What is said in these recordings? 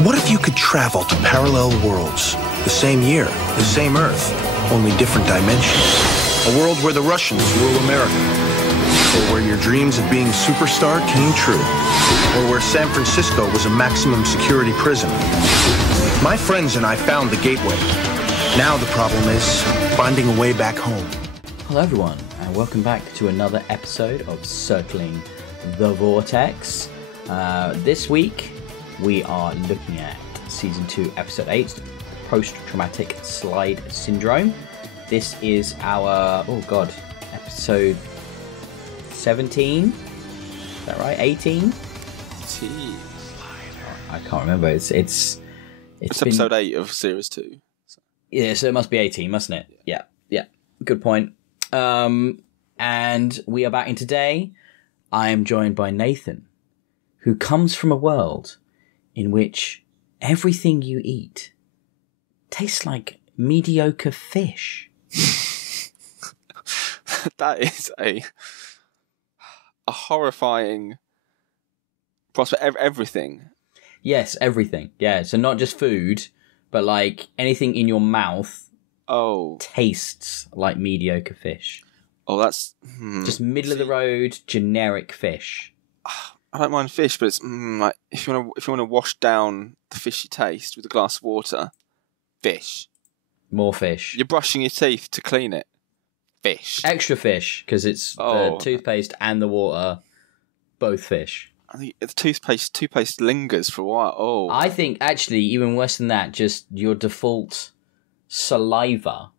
What if you could travel to parallel worlds? The same year, the same Earth, only different dimensions. A world where the Russians rule America. Or where your dreams of being a superstar came true. Or where San Francisco was a maximum security prison. My friends and I found the gateway. Now the problem is finding a way back home. Hello everyone, and welcome back to another episode of Circling the Vortex. This week, we are looking at Season 2, Episode 8, Post-Traumatic Slide Syndrome. This is our, episode 17? Is that right? 18? I can't remember. It's episode 8 of Series 2. So. Yeah, so it must be 18, mustn't it? Yeah. Good point. And we are back in today. I am joined by Nathan, who comes from a world in which everything you eat tastes like mediocre fish. That is a horrifying prospect. Everything. Yes, everything. Yeah, so not just food, but like anything in your mouth tastes like mediocre fish. Oh, that's... just middle of the road, generic fish. I don't mind fish, but it's like if you want to wash down the fishy taste with a glass of water, fish. More fish. You're brushing your teeth to clean it. Fish. Extra fish, because it's the toothpaste and the water, both fish. I think the toothpaste lingers for a while. Oh. I think, actually, even worse than that, just your default saliva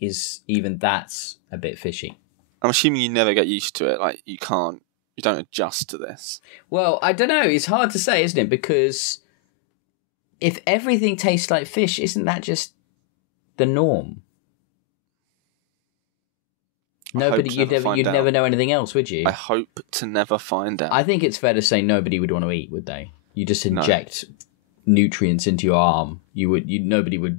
is even that's a bit fishy. I'm assuming you never get used to it. Like, you don't adjust to this. Well, I don't know. It's hard to say, isn't it? Because if everything tastes like fish, isn't that just the norm? You'd never know anything else, would you? I hope to never find out. I think it's fair to say nobody would want to eat, would they? You just inject nutrients into your arm. Nobody would.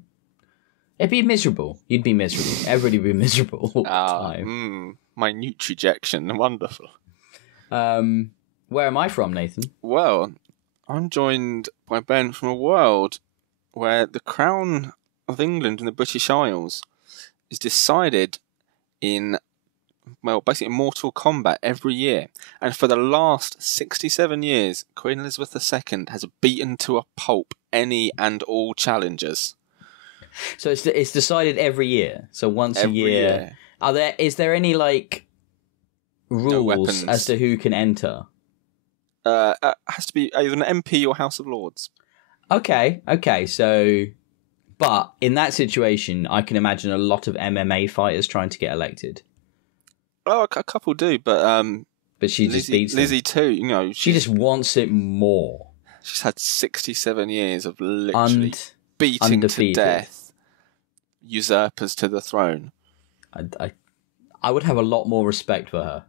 It'd be miserable. You'd be miserable. Everybody would be miserable all the time. My Nutrijection, wonderful. Where am I from, Nathan? Well, I'm joined by Ben from a world where the crown of England and the British Isles is decided in, basically Mortal Kombat every year. And for the last 67 years, Queen Elizabeth II has beaten to a pulp any and all challengers. So it's decided every year. So once a year. Is there any rules as to who can enter? Has to be either an MP or House of Lords. Okay. So, but in that situation, I can imagine a lot of MMA fighters trying to get elected. Oh, a couple do, but she just beats them. Lizzie too. She just wants it more. She's had 67 years of literally beating to death usurpers to the throne. I would have a lot more respect for her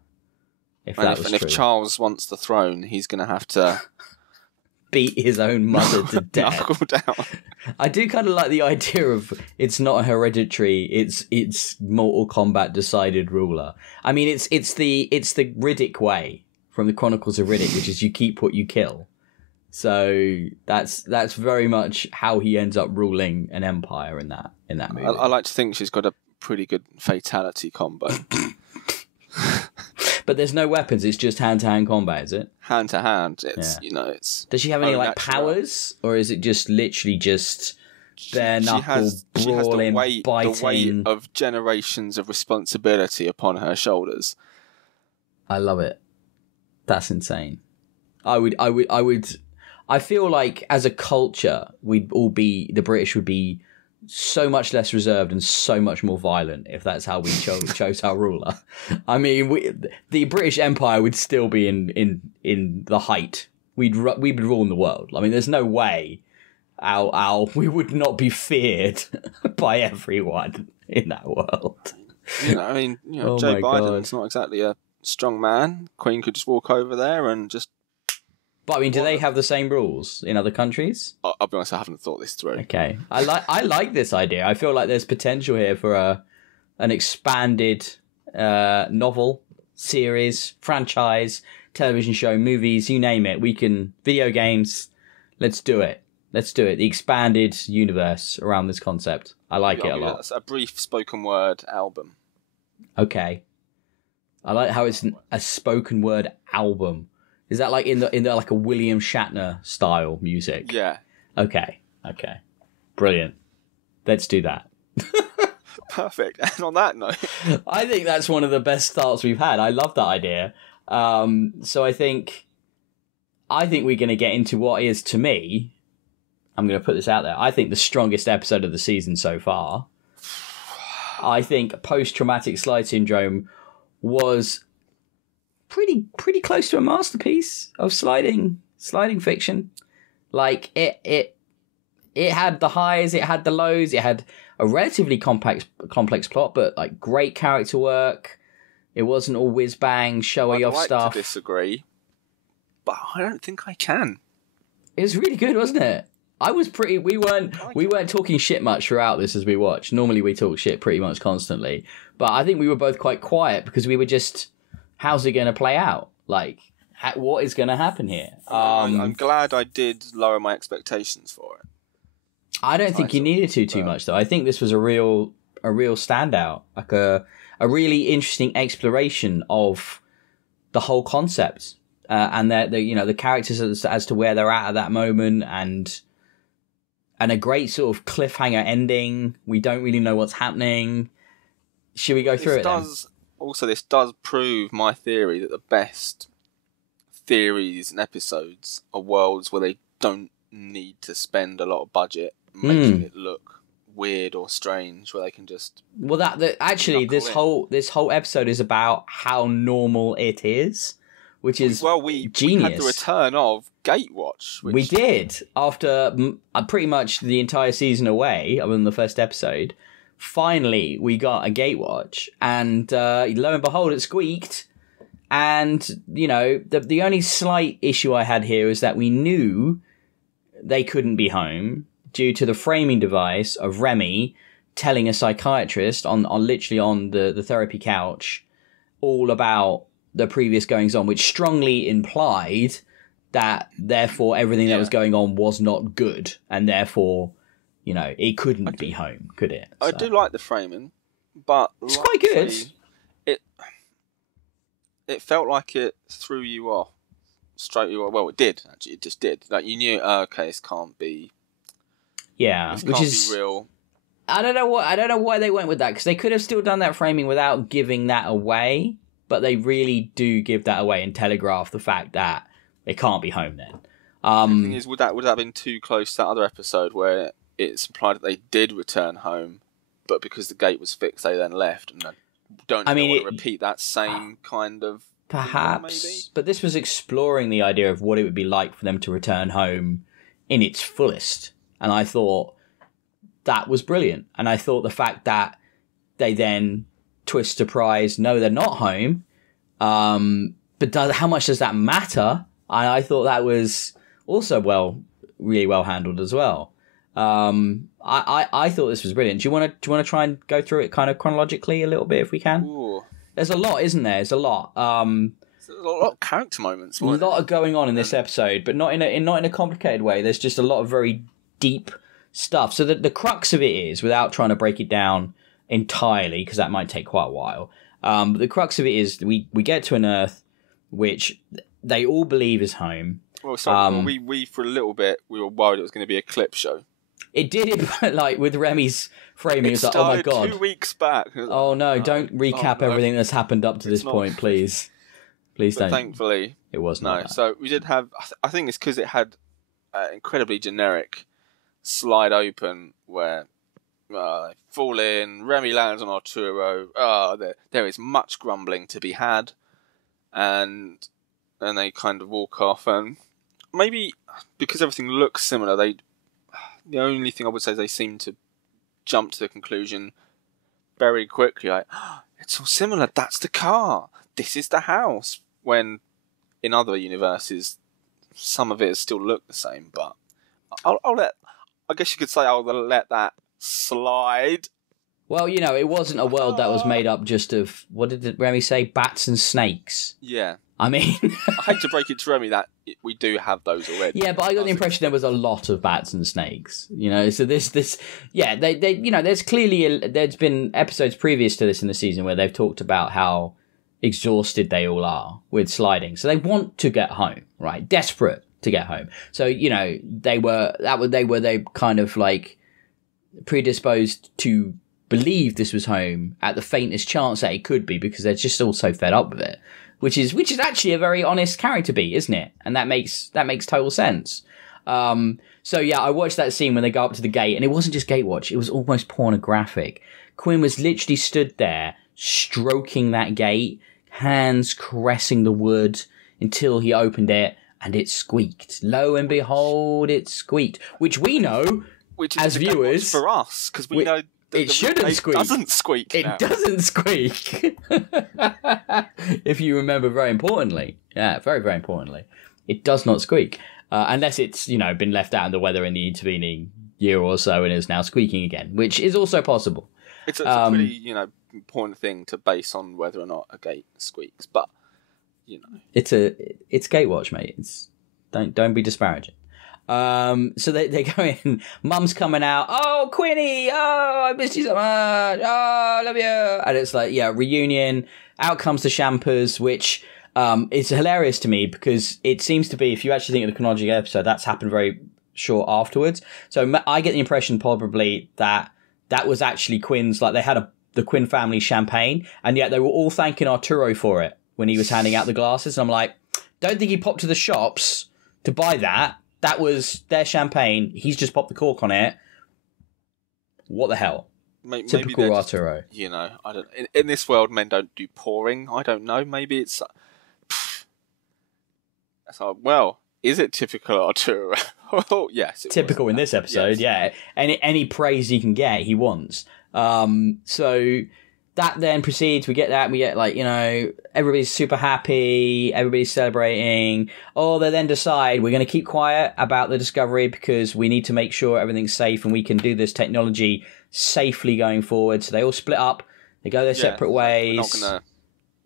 if that was true. If Charles wants the throne, he's going to have to beat his own mother to death. Knuckle down. I do kind of like the idea of it's not hereditary. It's Mortal Kombat decided ruler. I mean, it's the Riddick way from the Chronicles of Riddick, which is you keep what you kill. So that's very much how he ends up ruling an empire in that movie. I like to think she's got a pretty good fatality combo. But there's no weapons, it's just hand-to-hand combat, is it? Hand-to-hand, it's... Does she have any, powers? Or is it just literally just bare-knuckle, brawling, biting? The weight of generations of responsibility upon her shoulders. I love it. That's insane. I feel like, as a culture, the British would be so much less reserved and so much more violent if that's how we chose our ruler. I mean, the British Empire would still be in the height. We would rule the world. I mean, there's no way we would not be feared by everyone in that world. Joe Biden's not exactly a strong man. Queen could just walk over there and just... But I mean, do they have the same rules in other countries? I'll be honest, I haven't thought this through. Okay, I like this idea. I feel like there's potential here for an expanded novel, series, franchise, television show, movies, you name it. Video games. Let's do it. Let's do it. The expanded universe around this concept. I like it a lot. That's a brief spoken word album. Okay. I like how it's a spoken word album. Is that like in the like a William Shatner style music? Yeah. Okay. Brilliant. Let's do that. Perfect. And on that note, I think that's one of the best starts we've had. I love that idea. So I think we're going to get into what is, to me, I'm going to put this out there, I think the strongest episode of the season so far. I think post-traumatic slide syndrome was pretty close to a masterpiece of sliding fiction. Like it had the highs, it had the lows, it had a relatively complex plot, but like great character work. It wasn't all whiz bang, showy off stuff. I'd like to disagree, but I don't think I can. It was really good, wasn't it? We weren't talking shit much throughout this as we watched. Normally we talk shit pretty much constantly, but I think we were both quite quiet because we were just, how's it going to play out? Like, what is going to happen here? I'm glad I did lower my expectations for it. I don't think you needed too much though. I think this was a real standout, like a really interesting exploration of the whole concept and the characters as to where they're at that moment, and a great sort of cliffhanger ending. We don't really know what's happening. Should we go through it? This does prove my theory that the best theories and episodes are worlds where they don't need to spend a lot of budget making it look weird or strange, where they can just actually this whole episode is about how normal it is, which is we genius. We had the return of Gatewatch. We did, after pretty much the entire season away, other than the first episode. Finally, we got a Gatewatch, and lo and behold, it squeaked. And the only slight issue I had here is that we knew they couldn't be home due to the framing device of Remy telling a psychiatrist on the therapy couch all about the previous goings on, which strongly implied that therefore everything that was going on was not good, and therefore it couldn't be home, could it? I do like the framing, but it's quite good. It felt like it threw you off straight away. Well, it did actually. It just did. Like you knew, okay, this can't be. Yeah, this can't be real. I don't know why they went with that, because they could have still done that framing without giving that away, but they really do give that away and telegraph the fact that it can't be home then. The thing is, would that have been too close to that other episode where it's implied that they did return home, but because the gate was fixed, they then left, and I want to repeat that same kind of perhaps maybe? But this was exploring the idea of what it would be like for them to return home in its fullest, and I thought that was brilliant. And I thought the fact that they then twist surprise, no, they're not home, but how much does that matter? I thought that was also really well handled as well. I thought this was brilliant. Do you want to try and go through it kind of chronologically a little bit if we can? Ooh. There's a lot, isn't there? There's a lot. There's a lot of character moments. A lot of going on in this episode, but not in a complicated way. There's just a lot of very deep stuff. So the crux of it is, without trying to break it down entirely, because that might take quite a while. But the crux of it is we get to an Earth which they all believe is home. Well, so we for a little bit we were worried it was going to be a clip show. It did, like with Remy's framing. It's like, oh my god, 2 weeks back. Oh no! Don't recap everything that's happened up to this point, please. Please don't. Thankfully, it was not. No, so we did have. I think it's because it had incredibly generic slide open where they fall in. Remy lands on Arturo. There is much grumbling to be had, and they kind of walk off. And maybe because everything looks similar, the only thing I would say is they seem to jump to the conclusion very quickly, like, it's all similar, that's the car, this is the house, when in other universes some of it still look the same, but I guess you could say I'll let that slide. Well, it wasn't a world that was made up just of, what did Remy say, bats and snakes? Yeah. I mean, I hate to break it to Remy that we do have those already. yeah, but I got the impression there was a lot of bats and snakes. So there's clearly there's been episodes previous to this in the season where they've talked about how exhausted they all are with sliding, so they want to get home, right? Desperate to get home. So they were kind of like predisposed to believe this was home at the faintest chance that it could be, because they're just all so fed up with it. Which is actually a very honest character beat, isn't it? And that makes total sense. So yeah, I watched that scene when they go up to the gate, and it wasn't just gate watch; it was almost pornographic. Quinn was literally stood there, stroking that gate, hands caressing the wood until he opened it, and it squeaked. Lo and behold, it squeaked, which we know, which is as viewers, for us, because we know. It shouldn't squeak. It doesn't squeak. It doesn't squeak. If you remember, very importantly, very, very importantly, it does not squeak unless it's been left out in the weather in the intervening year or so and is now squeaking again, which is also possible. It's a pretty important thing to base on whether or not a gate squeaks, but it's gate watch, mate. Don't be disparaging. So they go in. Mum's coming out. Oh, Quinny! Oh, I missed you so much. Oh, I love you. And it's like, reunion. Out comes the Champers, which is hilarious to me because it seems to be, if you actually think of the chronology episode, that's happened very short afterwards. So I get the impression probably that was actually Quinn's, like they had the Quinn family champagne, and yet they were all thanking Arturo for it when he was handing out the glasses. And I'm like, don't think he popped to the shops to buy that. That was their champagne. He's just popped the cork on it. What the hell? Typical Arturo. I don't. In this world, men don't do pouring. I don't know. Maybe it's. Well, is it typical Arturo? Oh, yes. Typical in this episode, yes. Yeah. Any praise he can get, he wants. So that then proceeds. We get that. We get everybody's super happy. Everybody's celebrating. Oh, they then decide we're going to keep quiet about the discovery because we need to make sure everything's safe and we can do this technology safely going forward. So they all split up. They go their separate ways. We're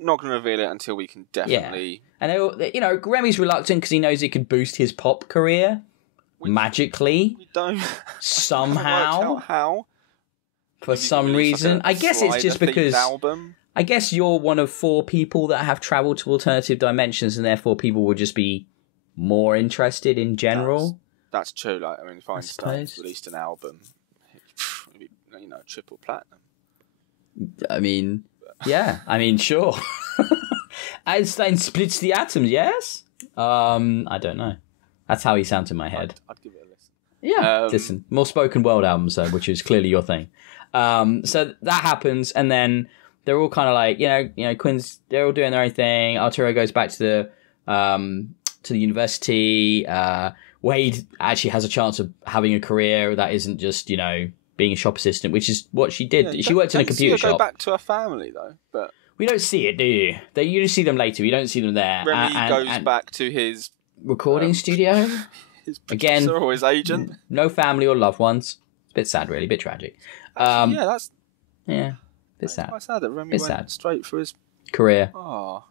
not going to reveal it until we can definitely. Yeah. And Remy's reluctant because he knows it could boost his pop career magically. We don't somehow. How? For some reason. I guess it's just because I guess you're one of 4 people that have travelled to alternative dimensions, and therefore people will just be more interested in general. That's true. If Einstein's released an album, triple platinum. Sure. Einstein splits the atoms, yes? I don't know. That's how he sounds in my head. I'd give it a listen. Yeah, listen. More spoken world albums, though, which is clearly your thing. So that happens, and then they're all kind of like, Quinn's, they're all doing their own thing. Arturo goes back to the university. Wade actually has a chance of having a career that isn't just, being a shop assistant, which is what she did. Yeah, she worked in a computer shop. Go back to her family, though, but we don't see it, do you? You just see them later. You don't see them there. Remy goes back to his recording studio. His producer or his agent. No family or loved ones. It's a bit sad, really. A bit tragic. That's bit sad. Quite sad that Remy went straight for his career. Oh,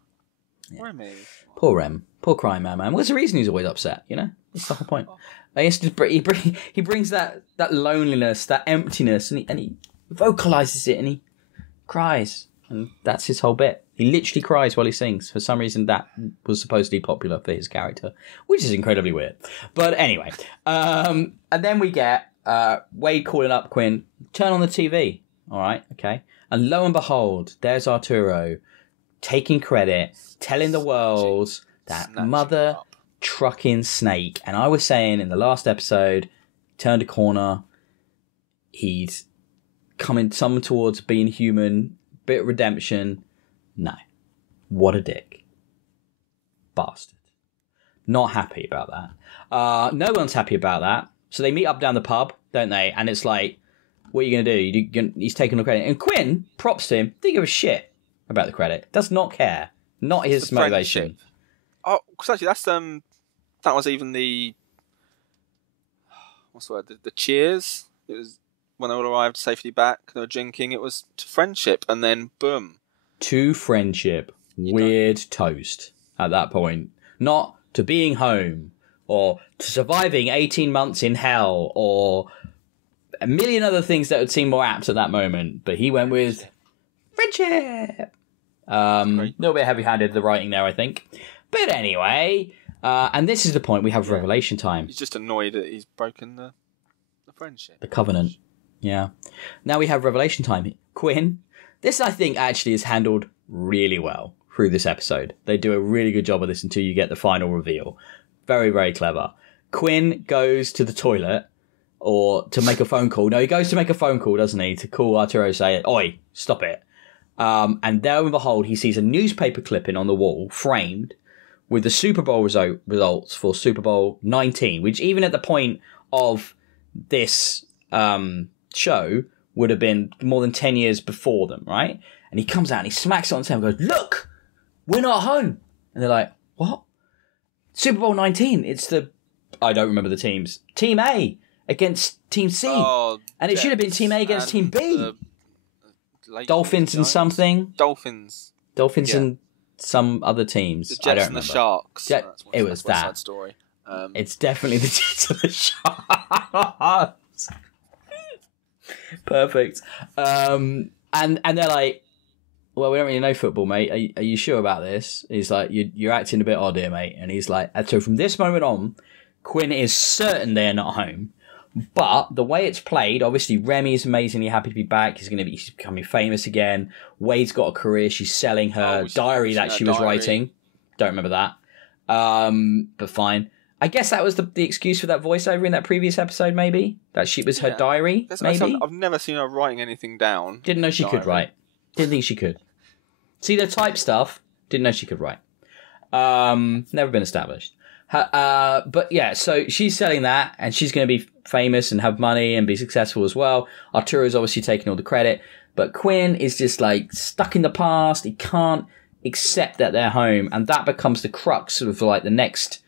Remy. Poor Rem. Poor crying man. What's the reason he's always upset? That's the whole point. He brings that loneliness, that emptiness, and he vocalizes it, and he cries, and that's his whole bit. He literally cries while he sings. For some reason, that was supposedly popular for his character, which is incredibly weird. But anyway, and then we get Wade calling up Quinn, turn on the TV. All right, okay. And lo and behold, there's Arturo taking credit, telling the world that mother trucking snake. And I was saying in the last episode, turned a corner. He's coming some towards being human, bit of redemption. No. What a dick. Bastard. Not happy about that. No one's happy about that. So they meet up down the pub, don't they? And it's like, what are you going to do? He's taking the credit. And Quinn, props to him, didn't give a shit about the credit. Does not care. Not his motivation. Oh, because actually that was even the, what's the word? The cheers. It was when they all arrived safely back, they were drinking. It was to friendship, and then boom. To friendship. Weird toast. at that point. Not to being home, or to surviving 18 months in hell, or a million other things that would seem more apt at that moment. But he went with friendship. A little bit heavy-handed, the writing there, I think. But anyway, and this is the point, we have revelation time. He's just annoyed that he's broken the friendship. The covenant. Yeah. Now we have revelation time. Quinn, this I think actually is handled really well through this episode. They do a really good job of this until you get the final reveal. Very, very clever. Quinn goes to the toilet or to make a phone call. No, he goes to make a phone call, doesn't he? To call Arturo and say, "Oi, stop it." And there and behold, he sees a newspaper clipping on the wall, framed, with the Super Bowl results for Super Bowl 19, which even at the point of this show would have been more than 10 years before them, right? And he comes out and he smacks it on the table and goes, "Look, we're not home." And they're like, "What? Super Bowl 19, it's the..." I don't remember the teams. Team A against Team C. And it should have been Team A against Team B. Dolphins and something. Dolphins and some other teams. The Jets and the Sharks. It was that. Story. It's definitely the Jets and the Sharks. Perfect. And they're like, "Well, we don't really know football, mate. Are you sure about this?" He's like, "You're acting a bit odd here, mate." And he's like, and so from this moment on, Quinn is certain they're not home. But the way it's played, obviously Remy is amazingly happy to be back. He's becoming famous again. Wade's got a career. She's selling her diary that she was writing. Don't remember that. But fine. I guess that was the excuse for that voiceover in that previous episode, maybe? That she was her diary, maybe? I've never seen her writing anything down. Didn't know she could write. Didn't think she could. See, the type stuff, didn't know she could write. Never been established. But yeah, so she's selling that, and she's going to be famous and have money and be successful as well. Arturo's obviously taking all the credit, but Quinn is just like stuck in the past. He can't accept that they're home, and that becomes the crux of like the next,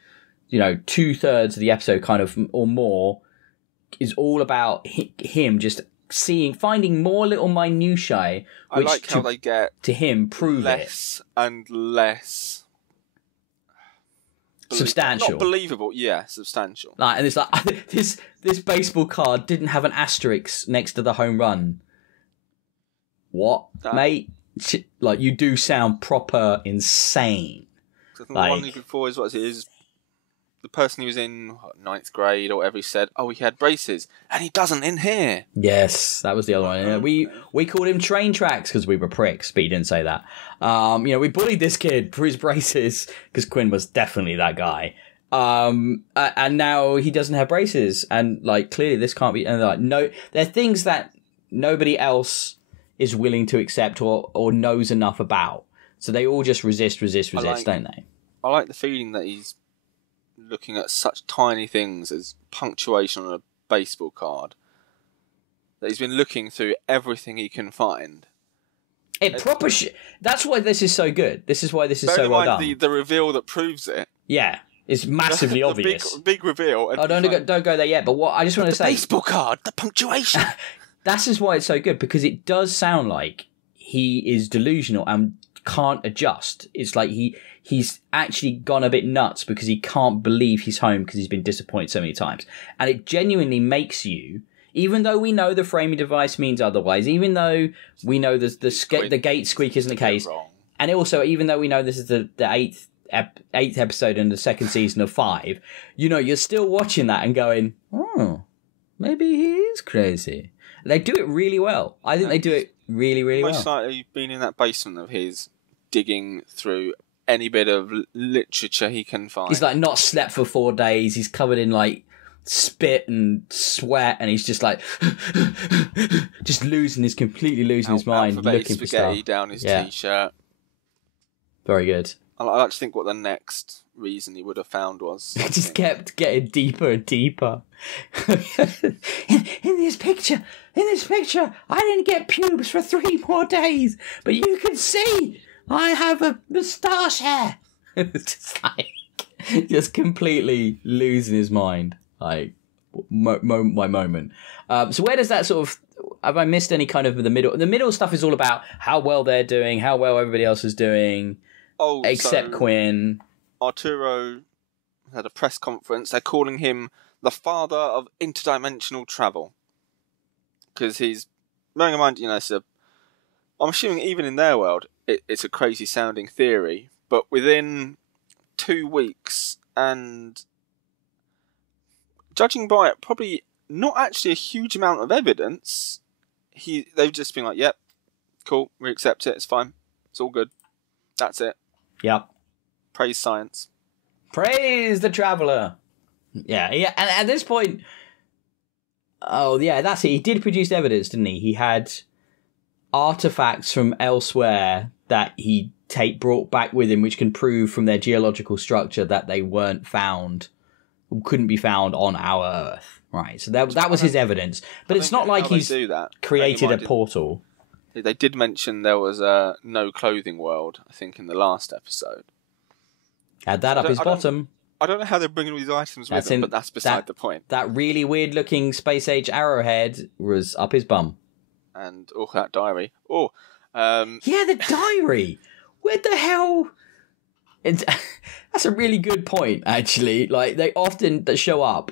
2/3 of the episode, kind of, or more, is all about him just finding more little minutiae, which I like how they get to him prove less and less substantial. Not believable, yeah, substantial. Like, and it's like, this baseball card didn't have an asterisk next to the home run. What, mate? Like, you do sound proper insane. I think the one before is the person who was in ninth grade or whatever, he said, "Oh, he had braces," and he doesn't in here. Yes, that was the other one. Yeah, we called him Train Tracks because we were pricks, but he didn't say that. We bullied this kid for his braces because Quinn was definitely that guy. And now he doesn't have braces, and like clearly this can't be. And like, no, there are things that nobody else is willing to accept or knows enough about, so they all just resist, don't they? I like the feeling that he's looking at such tiny things as punctuation on a baseball card, that he's been looking through everything he can find. That's why this is so good. This is why this is so well done. The reveal that proves it. Yeah, it's massively obvious. Big reveal. Don't go there yet. But what I just want to say, baseball card, the punctuation. That's just why it's so good, because it does sound like he is delusional and can't adjust. It's like he's actually gone a bit nuts because he can't believe he's home because he's been disappointed so many times. And it genuinely makes you, even though we know the framing device means otherwise, even though we know the gate squeak isn't the case, and also even though we know this is the eighth episode in the second season of 5, you're still watching that and going, "Oh, maybe he is crazy." They do it really well. I think they do it really, really well. Most likely been in that basement of his, digging through any bit of literature he can find. He's like not slept for 4 days. He's covered in like spit and sweat, and he's just like completely losing his mind, looking for stuff. Down his t-shirt. Very good. I like to think what the next reason he would have found was. It just kept getting deeper and deeper. in this picture, I didn't get pubes for 3 more days, but you can see I have a moustache hair. It's just completely losing his mind, like moment by moment. So where does that sort of? Have I missed any kind of the middle? The middle stuff is all about how well they're doing, how well everybody else is doing. Except Quinn. Arturo had a press conference. They're calling him the father of interdimensional travel. Because he's, bearing in mind, I'm assuming even in their world, it's a crazy sounding theory, but within 2 weeks, and judging by it, probably not actually a huge amount of evidence, they've just been like, yep, cool, we accept it, it's fine, it's all good, that's it. Yep. Praise science. Praise the traveller. Yeah, and at this point, oh yeah, that's it. He did produce evidence, didn't he? He had artifacts from elsewhere that he brought back with him, which can prove from their geological structure that they weren't found, couldn't be found on our Earth. Right, so that was his evidence. But it's not like he's created a portal. They did mention there was a no clothing world, I think, in the last episode. Add that up his bottom. I don't know how they're bringing all these items with them, but that's beside the point. That really weird-looking space-age arrowhead was up his bum. And, that diary. Yeah, the diary! Where the hell... That's a really good point, actually. Like, they often show up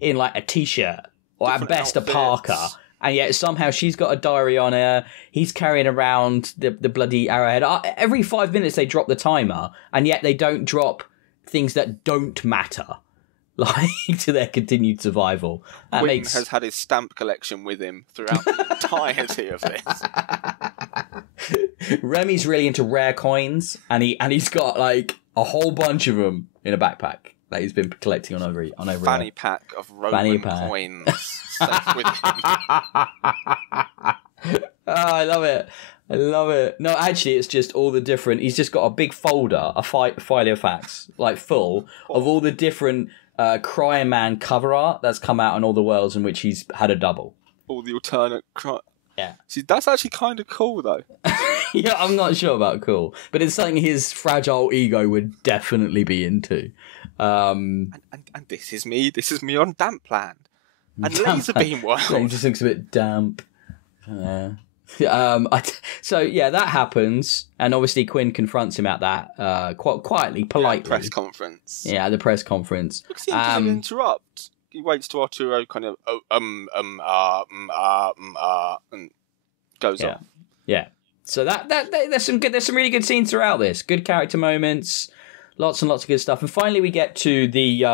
in, like, a T-shirt, or at best a parka, and yet somehow she's got a diary on her, he's carrying around the bloody arrowhead. Every 5 minutes they drop the timer, and yet they don't drop things that don't matter, like, to their continued survival. Quinn has had his stamp collection with him throughout the entirety of this. Remy's really into rare coins, and he's got, like, a whole bunch of them in a backpack that he's been collecting on every fanny pack of Roman coins safe with him. I love it. No, actually, it's just all the different... He's just got a big folder, a file of facts, like full, of all the different Cryo Man cover art that's come out in all the worlds in which he's had a double. All the alternate... Yeah. See, that's actually kind of cool, though. Yeah, I'm not sure about cool, but it's something his fragile ego would definitely be into. And this is me on Dampland. And Laser Beam World. It just looks a bit damp. So yeah, that happens, and obviously Quinn confronts him at that quite quietly, politely. Press conference. Yeah, the press conference. Looks he doesn't interrupt. He waits to Arturo kind of and goes on. Yeah. So that there's some really good scenes throughout this. Good character moments, lots and lots of good stuff, and finally we get to the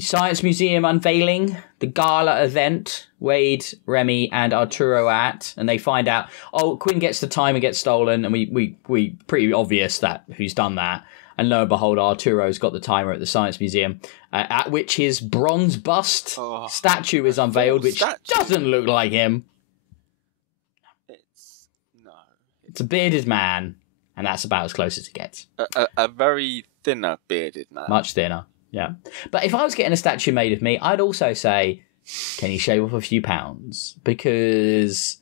Science Museum unveiling, the gala event. Wade, Remy, and Arturo at, and they find out, Quinn gets the timer, gets stolen, and we pretty obvious that who's done that. And lo and behold, Arturo's got the timer at the Science Museum, at which his bronze bust statue is unveiled, which doesn't look like him. It's a bearded man, and that's about as close as it gets. A very thinner bearded man. Much thinner, yeah. But if I was getting a statue made of me, I'd also say, can you shave off a few pounds? Because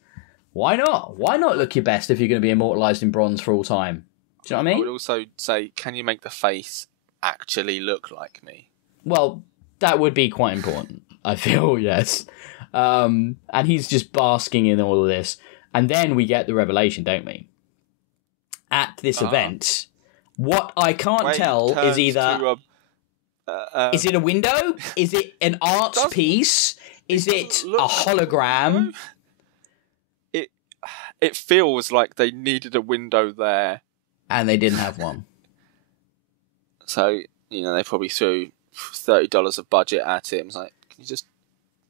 why not? Why not look your best if you're going to be immortalised in bronze for all time? Do you know what I mean? I would also say, can you make the face actually look like me? Well, that would be quite important, I feel, yes. And he's just basking in all of this. And then we get the revelation, don't we? At this event, what I can't tell is either... is it a window? Is it an art piece? Is it a hologram? It feels like they needed a window there. And they didn't have one. So, they probably threw $30 of budget at it. It was like, can you just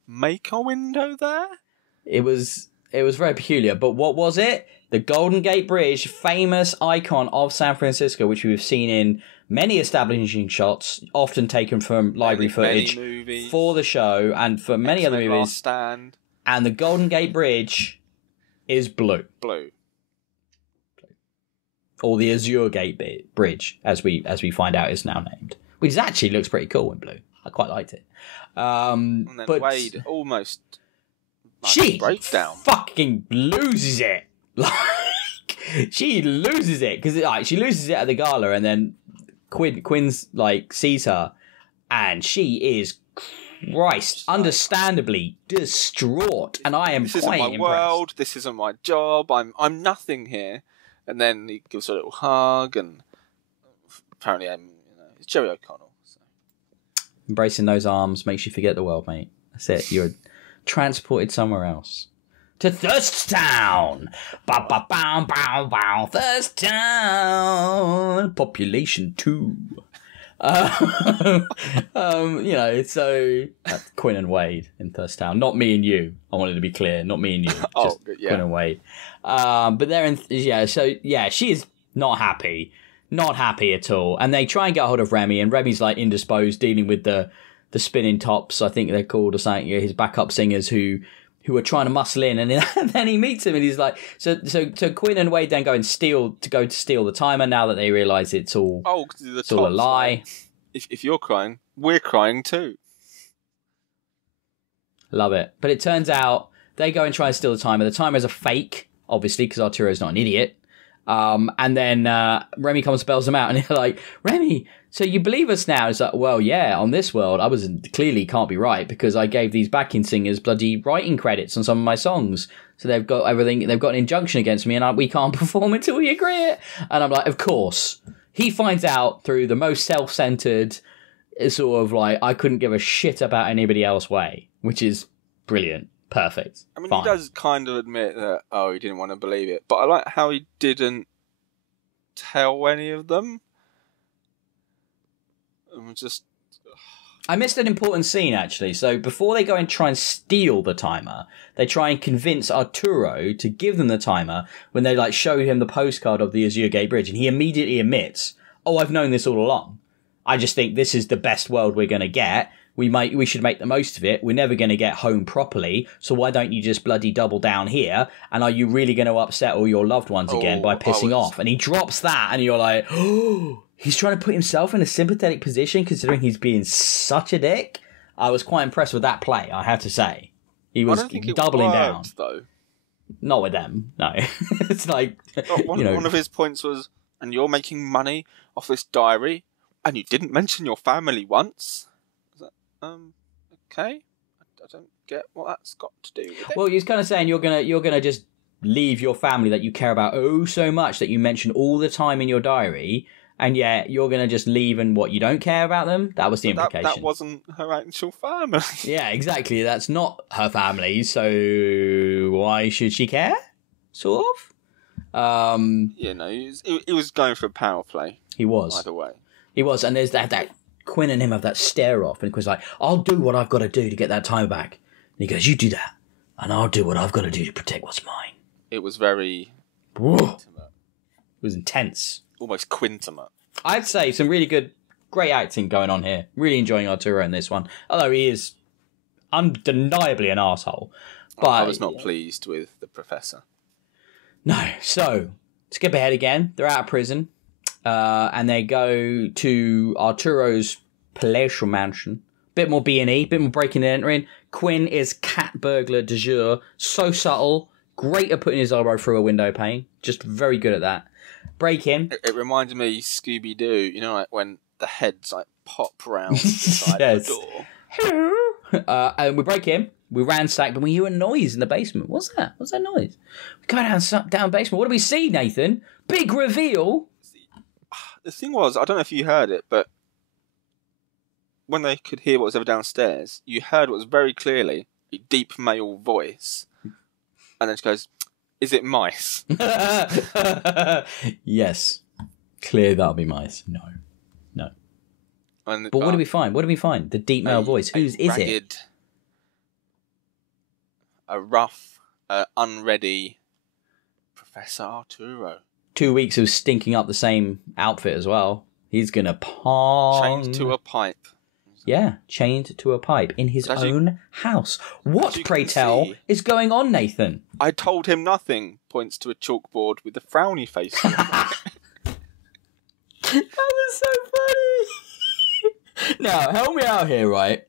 make a window there? It was very peculiar. But what was it? The Golden Gate Bridge, famous icon of San Francisco, which we've seen in many establishing shots, often taken from library footage for the show and for many other movies. Stand. And the Golden Gate Bridge is blue. Or the Azure Gate Bridge, as we find out, is now named, which actually looks pretty cool in blue. I quite liked it. And then Wade almost she breaks down. Fucking loses it. Like, she loses it because she loses it at the gala, and then Quinn's like sees her, and she is understandably distraught. And I am this quite isn't my impressed. world. This isn't my job. I'm nothing here. And then he gives her a little hug and apparently, it's Jerry O'Connell. So. Embracing those arms makes you forget the world, mate. That's it. You're transported somewhere else. To Thirsttown! Bow, bow, bow, bow, bow. Thirsttown! Population 2. So Quinn and Wade in Thirsttown. Not me and you. I wanted to be clear. Not me and you. Just yeah. Quinn and Wade. But they're in. She is not happy. Not happy at all. And they try and get a hold of Remy, and Remy's like indisposed, dealing with the spinning tops, I think they're called, or something. His backup singers who are trying to muscle in, and then he meets him, and he's like, so Quinn and Wade then go and steal the timer now that they realise it's all all a lie. If you're crying, we're crying too. Love it. But it turns out they go and try and steal the timer. The timer is a fake, obviously, because Arturo's not an idiot. And then Remy comes and spells them out, and they're like, Remy, so you believe us now? It's like, well, yeah, on this world, I clearly can't be right, because I gave these backing singers bloody writing credits on some of my songs. So they've got everything, they've got an injunction against me, and we can't perform until we agree it. And I'm like, of course. He finds out through the most self-centered, sort of like, I couldn't give a shit about anybody else way, which is brilliant. Perfect. I mean, Fine. He does kind of admit that, he didn't want to believe it. But I like how he didn't tell any of them. I missed an important scene, actually. So before they go and try and steal the timer, they try and convince Arturo to give them the timer when they show him the postcard of the Azure Gate Bridge. And he immediately admits, I've known this all along. I just think this is the best world we're going to get. We should make the most of it. We're never going to get home properly. So why don't you just bloody double down here? And are you really going to upset all your loved ones again by pissing off? And he drops that, and you're like, oh, he's trying to put himself in a sympathetic position considering he's being such a dick. I was quite impressed with that play, I have to say. He was doubling down. Though. Not with them, no. It's like, one of his points was, and you're making money off this diary, and you didn't mention your family once. Okay, I don't get what that's got to do with it. Well, he's kind of saying you're gonna just leave your family that you care about so much, that you mention all the time in your diary, and yet you're gonna just leave and you don't care about them. That was the implication. That wasn't her actual family. Yeah, exactly. That's not her family. So why should she care? Sort of. He was going for a power play. He was. Either way, he was, and there's that. Quinn and him have that stare off, and Quinn's like, I'll do what I've got to do to get that time back. And he goes, you do that, and I'll do what I've got to do to protect what's mine. It was very intimate. It was intense. Almost Quintimate. I'd say some great acting going on here. Really enjoying Arturo in this one. Although he is undeniably an arsehole. But I was not pleased with the professor. No. So, skip ahead again. They're out of prison. And they go to Arturo's palatial mansion. Bit more B&E, bit more breaking and entering. Quinn is cat burglar de jour. So subtle. Great at putting his elbow through a window pane. Just very good at that. Break in. It reminded me of Scooby-Doo. When the heads pop round inside the door. Hello. And we break in. We ransack, but we hear a noise in the basement. What's that? What's that noise? We go down basement. What do we see, Nathan? Big reveal. The thing was, I don't know if you heard it, but when they could hear what was ever downstairs, you heard what was very clearly a deep male voice. And then she goes, is it mice? Yes. Clear that'll be mice. No. But what do we find? The deep male voice. Whose is it? A rough, unready Professor Arturo. 2 weeks of stinking up the same outfit as well. He's going to pong. Chained to a pipe. Yeah, chained to a pipe in his own house. What, pray tell, is going on, Nathan? I told him nothing. Points to a chalkboard with the frowny face. That was so funny. Now, help me out here, right?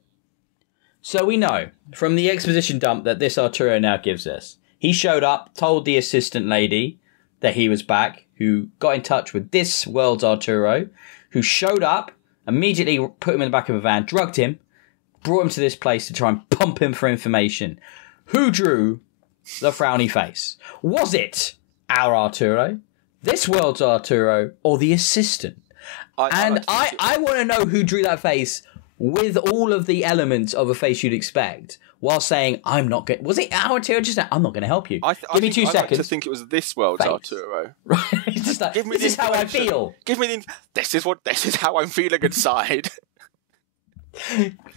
So we know from the exposition dump that this Arturo now gives us. He showed up, told the assistant lady that he was back, who got in touch with this world's Arturo, who showed up, immediately put him in the back of a van, drugged him, brought him to this place to try and pump him for information. Who drew the frowny face? Was it our Arturo, this world's Arturo, or the assistant? I want to know who drew that face with all of the elements of a face you'd expect, while saying, "I'm not going." Was it Arturo just said, "I'm not going to help you"? Give me 2 seconds. I like to think it was this world's Arturo. Right? It's just like, this is how I feel. Give me the. This is how I'm feeling inside.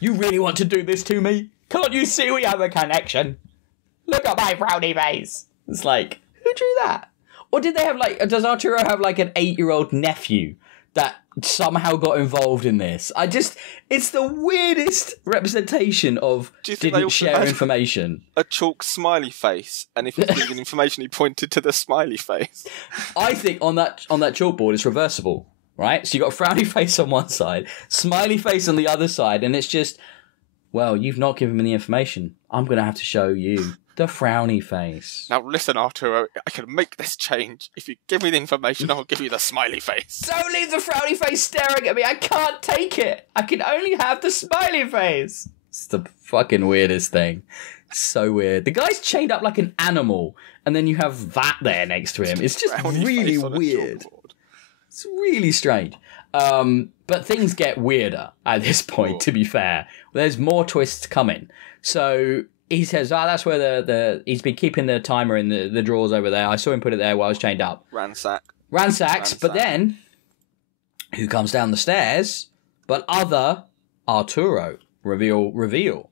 You really want to do this to me? Can't you see we have a connection? Look at my frowny face. It's like, who drew that? Or did they have does Arturo have like an 8-year-old nephew that somehow got involved in this? It's the weirdest representation of didn't share information. A chalk smiley face, and if he was giving information, he pointed to the smiley face. I think on that chalkboard it's reversible, right? So you got a frowny face on one side, smiley face on the other side, and it's just, well, you've not given me the information. I'm going to have to show you the frowny face. Now listen, Arturo, I can make this change. If you give me the information, I'll give you the smiley face. Don't leave the frowny face staring at me. I can't take it. I can only have the smiley face. It's the fucking weirdest thing. It's so weird. The guy's chained up like an animal, and then you have that there next to him. It's just really weird. It's really strange. But things get weirder at this point, to be fair. There's more twists coming. So he says, that's where he's been keeping the timer in the drawers over there. I saw him put it there while I was chained up. Ransacks. But then, who comes down the stairs but other Arturo? Reveal.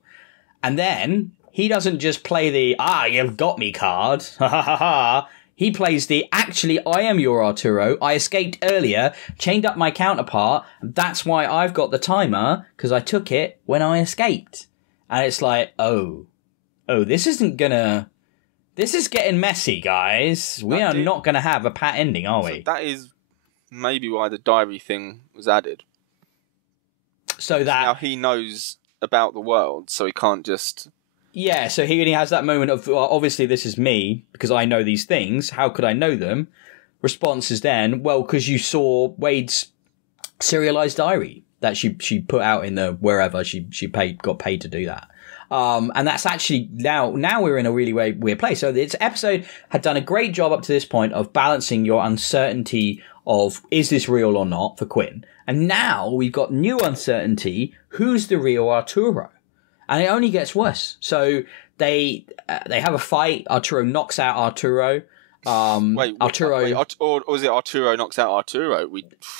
And then, he doesn't just play the, you've got me card. Ha ha ha ha. He plays the, actually, I am your Arturo. I escaped earlier, chained up my counterpart. That's why I've got the timer, because I took it when I escaped. And it's like, oh, this is getting messy, guys. We are not going to have a pat ending, are we? That is maybe why the diary thing was added. So that now he knows about the world, so he can't just... Yeah, so he only has that moment of, well, obviously this is me, because I know these things. How could I know them? Response is then, well, because you saw Wade's serialized diary that she put out in the wherever she got paid to do that. And that's actually now we're in a really weird place. So this episode had done a great job up to this point of balancing your uncertainty of, is this real or not, for Quinn. And now we've got new uncertainty. Who's the real Arturo? And it only gets worse. So they have a fight. Arturo knocks out Arturo. Arturo, or was it Arturo knocks out Arturo?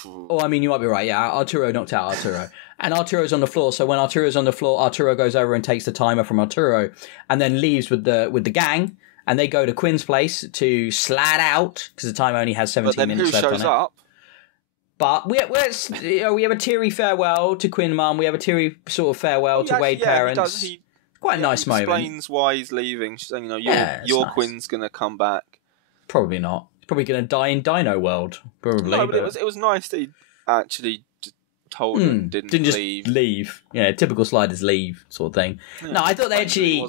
Oh, I mean, you might be right. Yeah, Arturo knocked out Arturo, and Arturo's on the floor. So when Arturo's on the floor, Arturo goes over and takes the timer from Arturo, and then leaves with the gang, and they go to Quinn's place to slide out because the timer only has 17 minutes left on it. But then who shows up? But we have a teary farewell to Quinn Mum. We have a teary sort of farewell to Wade parents. He quite a nice moment. Explains why he's leaving. She's saying, your nice. Quinn's going to come back. Probably not. He's probably going to die in Dino World. Probably. No, but it was nice that he actually just told him didn't just leave. Yeah, typical sliders leave sort of thing. Yeah, no, I thought they actually...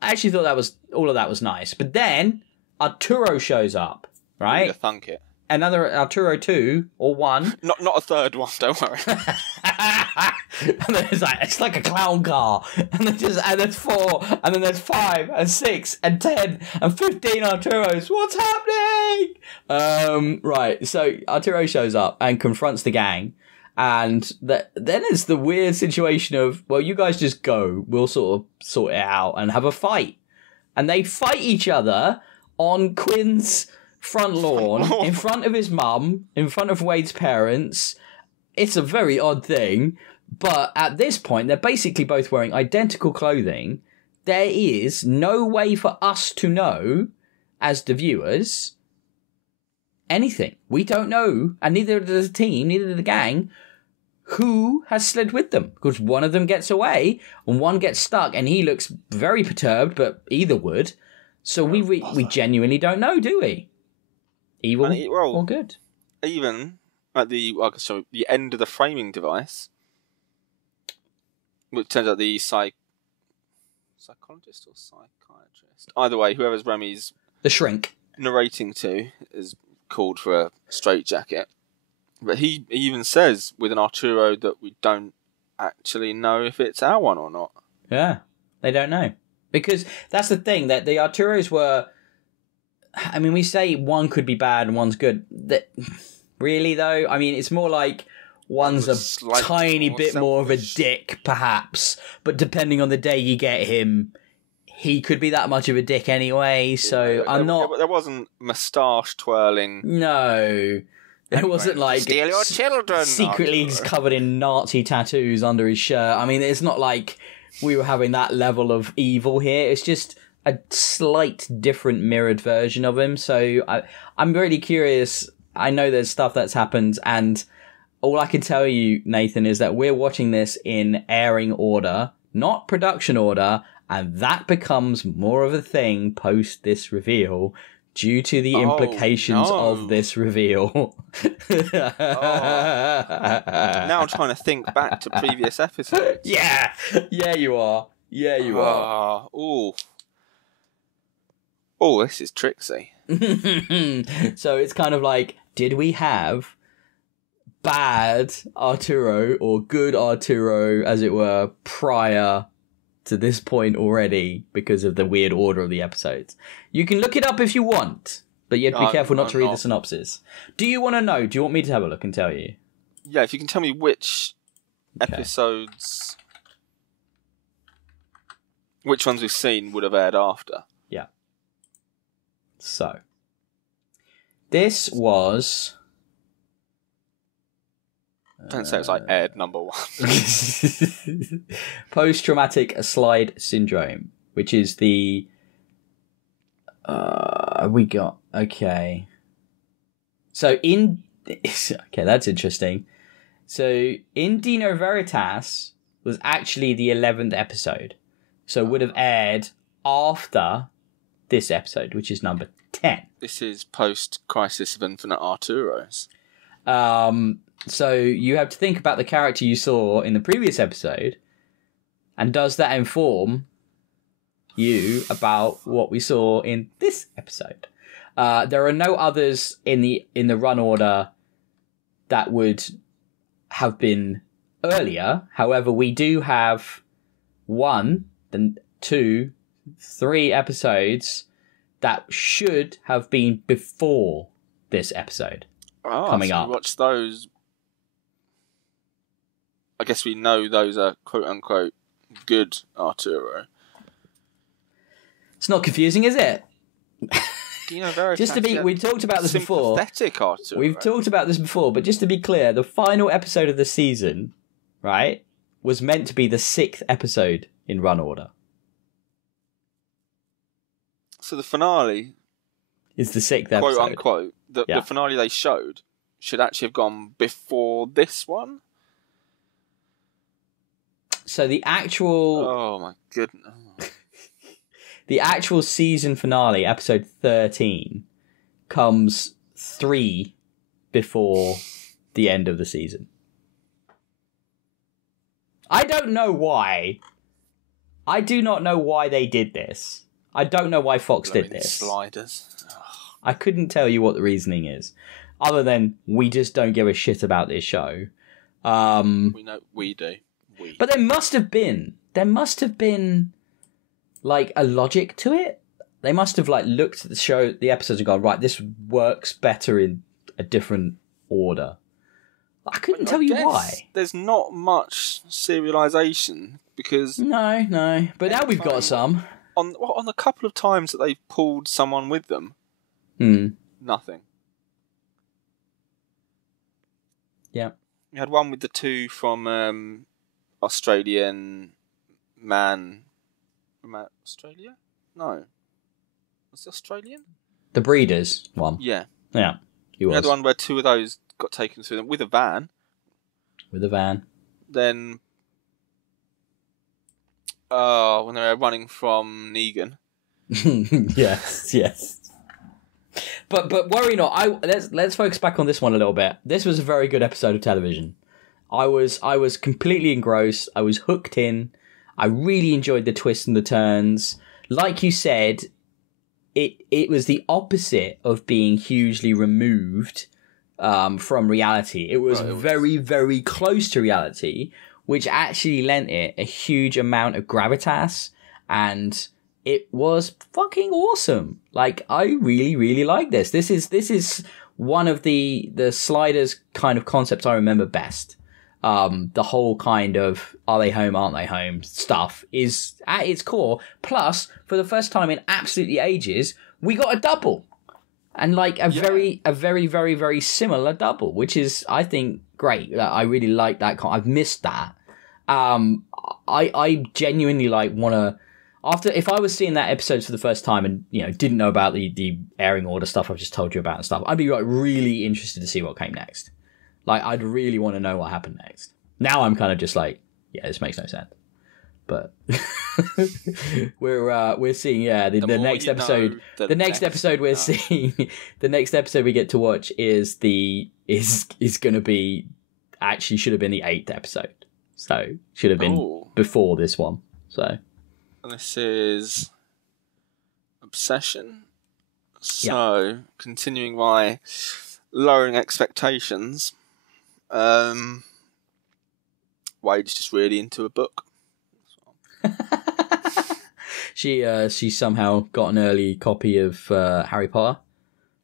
I actually thought all of that was nice. But then Arturo shows up, right? You thunk it. Another Arturo 2 or 1. Not a third one, don't worry. And then it's like a clown car. And there's 4, and then there's 5 and 6 and 10 and 15 Arturos. What's happening? Right, so Arturo shows up and confronts the gang. And then it's the weird situation of, well, you guys just go. We'll sort it out and have a fight. And they fight each other on Quinn's front lawn, in front of his mum, in front of Wade's parents. It's a very odd thing, but at this point, they're basically both wearing identical clothing. There is no way for us to know, as the viewers, anything. We don't know, and neither does the team, neither does the gang, who has slid with them, because one of them gets away, and one gets stuck, and he looks very perturbed, but either would. So we genuinely don't know, do we? Evil or good? Even at the end of the framing device, which turns out the psychologist or psychiatrist, either way, whoever's Remy's the shrink narrating to is called for a straitjacket. But he even says with an Arturo that we don't actually know if it's our one or not. Yeah, they don't know. Because that's the thing, that the Arturos were... I mean, we say one could be bad and one's good. really, though. I mean, it's more like one's a tiny bit more of a dick, perhaps. But depending on the day you get him, he could be that much of a dick anyway. So I'm not. There wasn't moustache twirling. No. It wasn't like steal your children. Secretly he's covered in Nazi tattoos under his shirt. I mean, it's not like we were having that level of evil here. It's just a slight different mirrored version of him. So I'm really curious. I know there's stuff that's happened, and all I can tell you, Nathan, is that we're watching this in airing order, not production order, and that becomes more of a thing post this reveal due to the implications of this reveal. Now I'm trying to think back to previous episodes. Yeah, you are. Oh, this is tricksy. So it's kind of like, did we have bad Arturo or good Arturo, as it were, prior to this point already because of the weird order of the episodes? You can look it up if you want, but you have to be careful not to read the synopsis. Do you want to know? Do you want me to have a look and tell you? Yeah, if you can tell me which episodes, which ones we've seen would have aired after. Yeah. So, this was... Don't say it's like aired number 1. Post-traumatic slide syndrome, which is the... Okay, so in... Okay, that's interesting. So, in Dino Veritas was actually the 11th episode. So, would have aired after this episode, which is number 10. This is post-Crisis of Infinite Arturos. So you have to think about the character you saw in the previous episode, and does that inform you about what we saw in this episode? There are no others in the run order that would have been earlier. However, we do have 1, then 2, 3 episodes that should have been before this episode coming up. Watch those. I guess we know those are quote-unquote good Arturo. It's not confusing, is it? Just to be, we talked about this before. Sympathetic Arturo. We've talked about this before, but just to be clear, the final episode of the season, right, was meant to be the 6th episode in run order. So the finale is the 6th episode. Quote-unquote. The finale they showed should actually have gone before this one. So the actual... Oh, my goodness. The actual season finale, episode 13, comes 3 before the end of the season. I don't know why. I do not know why they did this. I don't know why Fox did this. Sliders. I couldn't tell you what the reasoning is, other than we just don't give a shit about this show. We do. But there must have been, like, a logic to it. They must have, like, looked at the episodes and gone, right, this works better in a different order. I couldn't tell you why. There's not much serialization because... No. But now we've got some. On the couple of times that they've pulled someone with them, nothing. Yeah. We had one with the 2 from Australian man. Australia? No. Was it Australian? The Breeders one. Yeah. Yeah, he was. We had one where 2 of those got taken through them with a van. Then, when they were running from Negan. Yes. But worry not. Let's focus back on this one a little bit. This was a very good episode of television. I was completely engrossed. I was hooked in. I really enjoyed the twists and the turns. Like you said, it was the opposite of being hugely removed from reality. It was very, very close to reality, which actually lent it a huge amount of gravitas, and it was fucking awesome. Like, I really, really like this. This is one of the Sliders kind of concepts I remember best. The whole kind of are they home, aren't they home stuff is at its core. Plus, for the first time in absolutely ages, we got a double. And like a very, very, very similar double, which is, I think, great. I really like that. I've missed that. I genuinely want to. If I was seeing that episode for the first time and didn't know about the airing order stuff I've just told you about and stuff, I'd be really interested to see what came next. I'd really want to know what happened next. Now I'm kind of just this makes no sense. But we're seeing the next episode. The next episode we're seeing. The next episode we get to watch is going to be should have been the 8th episode. So should have been before this one. So this is Obsession. So continuing my lowering expectations. Wade's just really into a book. She somehow got an early copy of Harry Potter.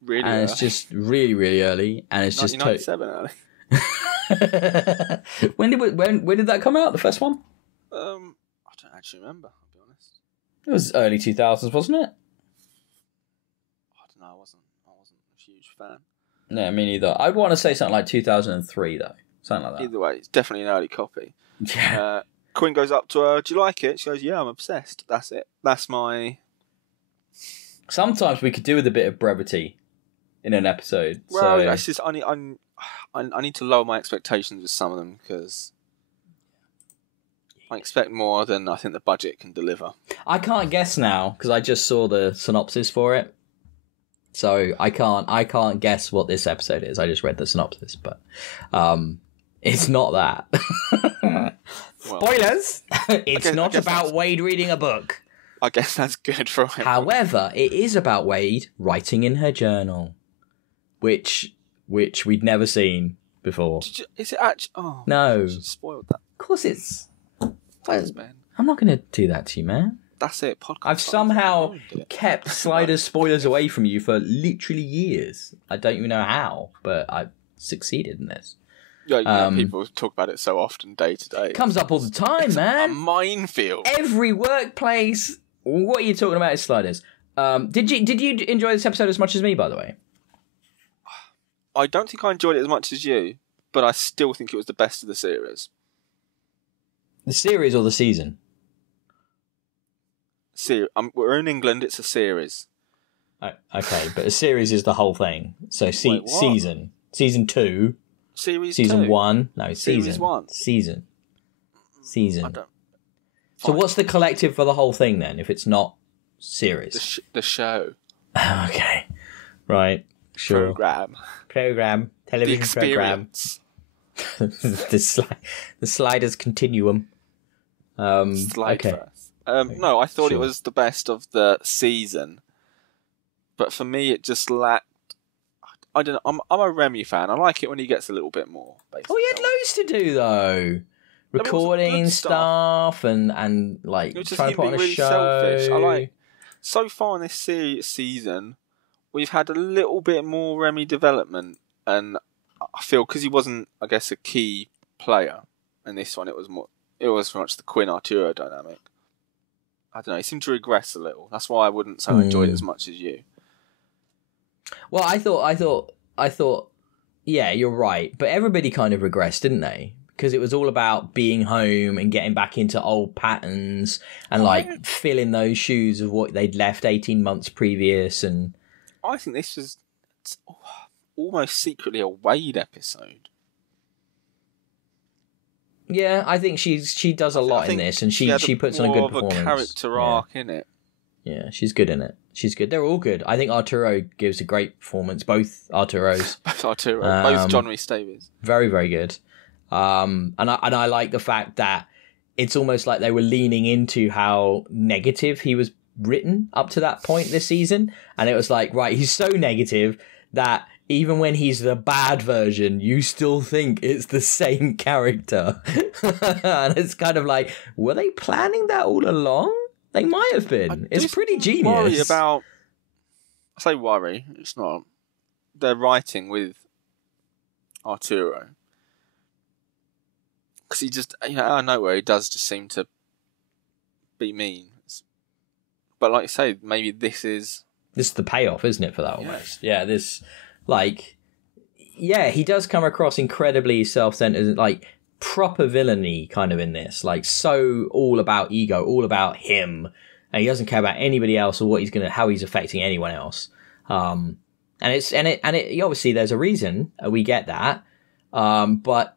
Really, and early. It's just really early, and it's just 1997 early. When did that come out? The first one? I don't actually remember. I'll be honest. It was early 2000s, wasn't it? I don't know. I wasn't a huge fan. No, me neither. I'd want to say something like 2003, though. Something like that. Either way, it's definitely an early copy. Yeah. Quinn goes up to her, do you like it? She goes, yeah, I'm obsessed. That's it. That's my... Sometimes we could do with a bit of brevity in an episode. Well, so... it's just, I need to lower my expectations with some of them because I expect more than I think the budget can deliver. I can't guess now because I just saw the synopsis for it. So I can't guess what this episode is. I just read the synopsis, but it's not that. Spoilers! It's not about Wade reading a book. I guess that's good for him. However, it is about Wade writing in her journal, which we'd never seen before. Is it actually? Oh no! You spoiled that. Of course, it's. Thanks, man. I'm not going to do that to you, man. That's it. Podcast. I've somehow kept Sliders spoilers away from you for literally years. I don't even know how, but I've succeeded in this. Yeah, people talk about it so often, day to day. It comes up all the time, it's man. A minefield. Every workplace. What are you talking about is Sliders. Did you enjoy this episode as much as me, by the way? I don't think I enjoyed it as much as you, but I still think it was the best of the series. The series or the season? We're in England, it's a series. Oh, okay, but a series is the whole thing. So season 2... Season 1? No, season. Series 1. Season. I don't... So what's the collective for the whole thing then, if it's not series? The show. Okay. Right. Sure. Program. Television program. The Sliders continuum. Okay. No, I thought it was the best of the season. But for me, it just lacked... I don't know. I'm a Remy fan. I like it when he gets a little bit more. Basically. Oh, he had loads to do though. Recording stuff and trying to put on a really show. Selfish. I like. So far in this season, we've had a little bit more Remy development, and I feel because he wasn't, I guess, a key player in this one, it was very much the Quinn Arturo dynamic. I don't know. He seemed to regress a little. That's why I wouldn't say I enjoyed it as much as you. Well, I thought, yeah, you're right. But everybody kind of regressed, didn't they? Because it was all about being home and getting back into old patterns and filling those shoes of what they'd left 18 months previous. And I think this was almost secretly a Wade episode. Yeah, I think she does a lot in this, and she puts on a good performance. More of a character arc in it. Yeah, she's good in it. She's good. They're all good. I think Arturo gives a great performance. Both Arturos. Both John Rhys Davies. Very, very good. And I like the fact that it's almost like they were leaning into how negative he was written up to that point this season. And it was like, right, he's so negative that even when he's the bad version, you still think it's the same character. And it's kind of like, were they planning that all along? They might have been. It's pretty genius. I say worry. It's not. their writing with Arturo. Because he just, out of nowhere, he does just seem to be mean. But like you say, maybe this is the payoff, isn't it, for that almost? Yeah, he does come across incredibly self-centered, like proper villainy kind of in this, like so all about ego, all about him, and he doesn't care about anybody else or how he's affecting anyone else. And it obviously there's a reason we get that, but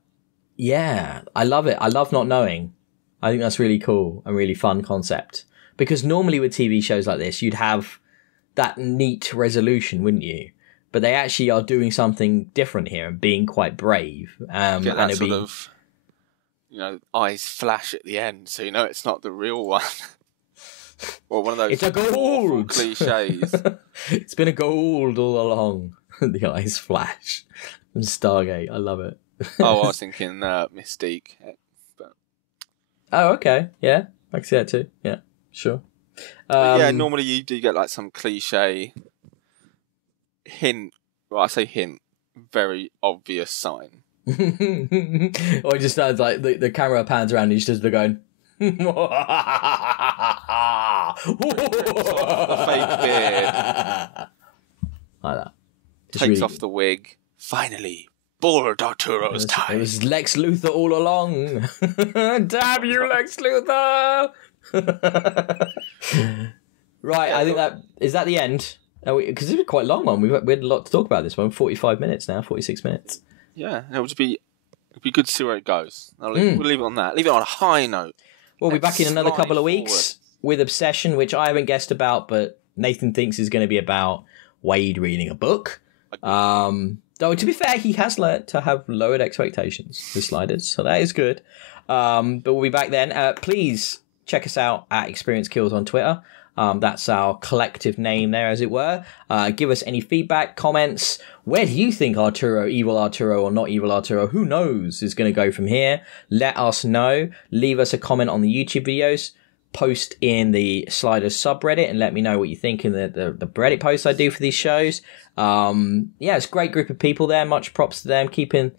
yeah, I love it. I love not knowing. I think that's really cool and really fun concept, because normally with TV shows like this, you'd have that neat resolution, wouldn't you? But they actually are doing something different here and being quite brave. Get that sort of, eyes flash at the end, so it's not the real one. Or one of those it's a gold cliches. It's been a gold all along. The eyes flash. And Stargate, I love it. I was thinking Mystique. But... Oh, okay. Yeah, I can see that too. Yeah, sure. Normally you do get like some cliche hint. Well, I say hint. Very obvious sign. Or it just sounds like the camera pans around and he's just going... the fake beard. Like that. Takes off the wig. Finally, bored Arturo's time. It was Lex Luthor all along. Damn you, Lex Luthor! Right, I think is that the end? Because it was quite a long one. We had a lot to talk about this one. 45 minutes now, 46 minutes. Yeah, it would be good to see where it goes. We'll leave it on that. Leave it on a high note. We'll be back in another couple of weeks with Obsession, which I haven't guessed about, but Nathan thinks is going to be about Wade reading a book. Though, to be fair, he has learnt to have lowered expectations with Sliders, so that is good. But we'll be back then. Please check us out at Experience Kills on Twitter. That's our collective name there, as it were. Give us any feedback, comments. Where do you think Arturo, evil Arturo or not evil Arturo, who knows, is going to go from here? Let us know. Leave us a comment on the YouTube videos. Post in the Sliders subreddit and let me know what you think in the Reddit posts I do for these shows. It's a great group of people there. Much props to them. Keeping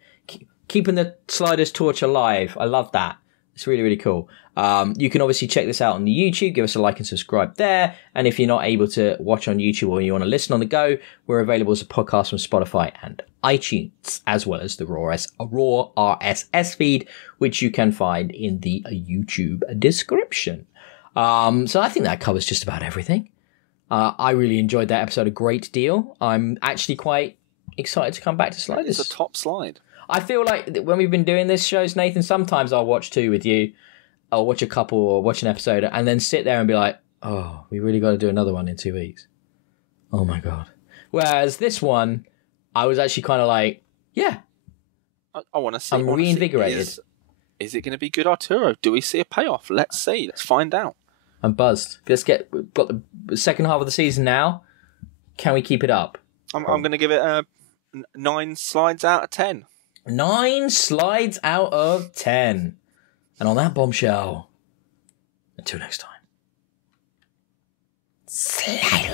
the Sliders torch alive. I love that. It's really, really cool. You can obviously check this out on the YouTube. Give us a like and subscribe there. And if you're not able to watch on YouTube or you want to listen on the go, we're available as a podcast from Spotify and iTunes, as well as the Raw RSS feed, which you can find in the YouTube description. So I think that covers just about everything. I really enjoyed that episode a great deal. I'm actually quite excited to come back to Sliders. It's a top slide. I feel like when we've been doing this shows, Nathan, sometimes I'll watch two with you. I'll watch a couple or watch an episode and then sit there and be like, oh, we really got to do another one in 2 weeks. Oh my God. Whereas this one, I was actually kind of like, yeah. I want to see. I'm reinvigorated. Is it going to be good Arturo? Do we see a payoff? Let's see. Let's find out. I'm buzzed. We've got the second half of the season now. Can we keep it up? I'm going to give it 9 slides out of 10. 9 slides out of 10. And on that bombshell, until next time. Slide.